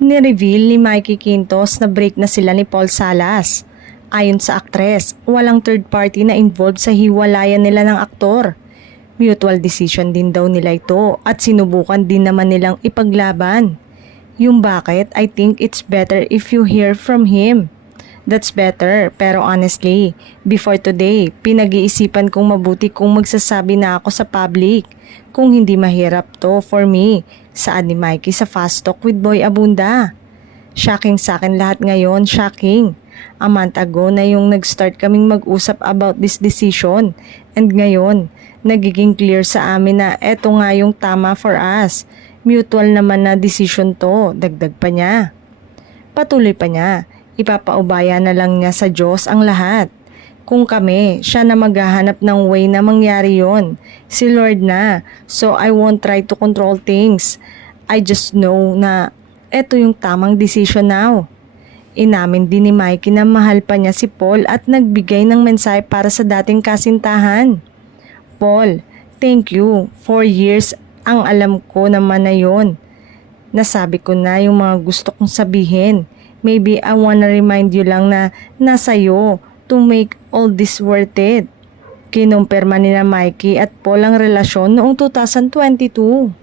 Nireveal ni Mikey Quintos na break na sila ni Paul Salas. Ayon sa aktres, walang third party na involved sa hiwalayan nila ng aktor. Mutual decision din daw nila ito at sinubukan din naman nilang ipaglaban. Yung bakit, I think it's better if you hear from him. That's better, pero honestly, before today, pinag-iisipan kong mabuti kung magsasabi na ako sa public. Kung hindi mahirap to for me, saan ni Mikey sa Fast Talk with Boy Abunda. Shocking sa akin lahat ngayon, shocking. A month ago na yung nag-start kaming mag-usap about this decision. And ngayon, nagiging clear sa amin na eto nga yung tama for us. Mutual naman na decision to, dagdag pa niya. Patuloy pa niya, ipapaubaya na lang niya sa Diyos ang lahat. Kung kami, siya na maghahanap ng way na mangyari yon. Si Lord na, so I won't try to control things. I just know na eto yung tamang decision now. Inamin din ni Mikey na mahal pa niya si Paul at nagbigay ng mensahe para sa dating kasintahan. Paul, thank you. 4 years ang alam ko naman na yon. Nasabi ko na yung mga gusto kong sabihin. Maybe I wanna remind you lang na nasa iyo to make all this worth it. Kinumpirma ni na Mikey at Paul ang relasyon noong 2022.